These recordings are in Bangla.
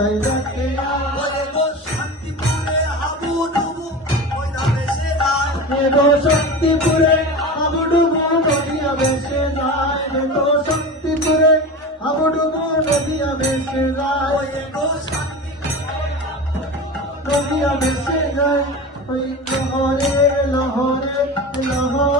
তাই গো শান্তিপুরে হাবু ডুবু শক্তিপুরে হাবুডুবু নদিয়া ভেসে যায়। গো শক্তিপুরে হাবুডুবু নদিয়া ভেসে যায়। নদিয়া ভেসে যায়। ওই লহরে লহরে লহরে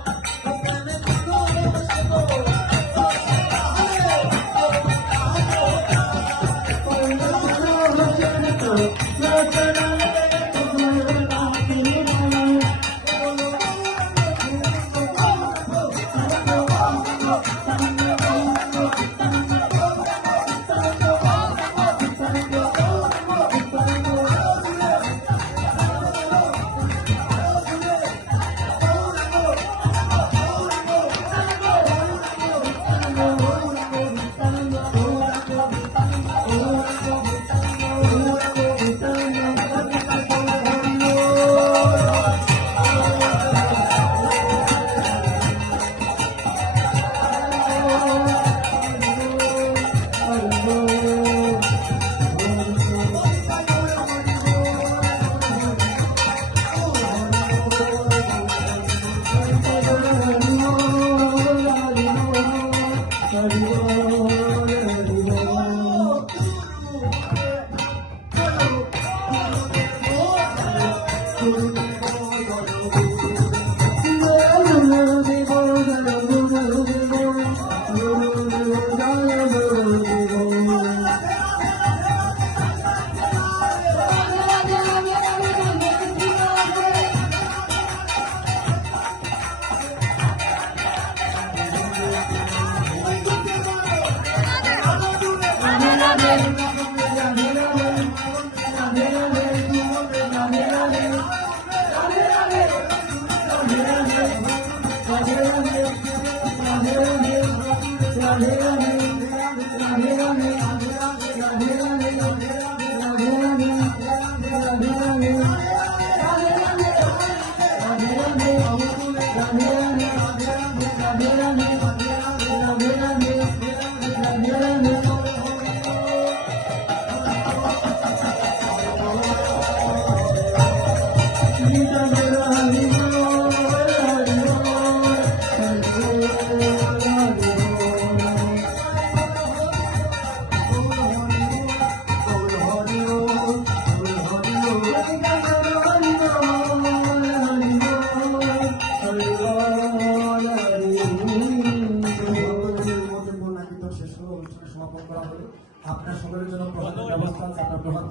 করা হবে। আপনার সকলের জন্য ব্যবস্থা আছে আপনার প্রভাব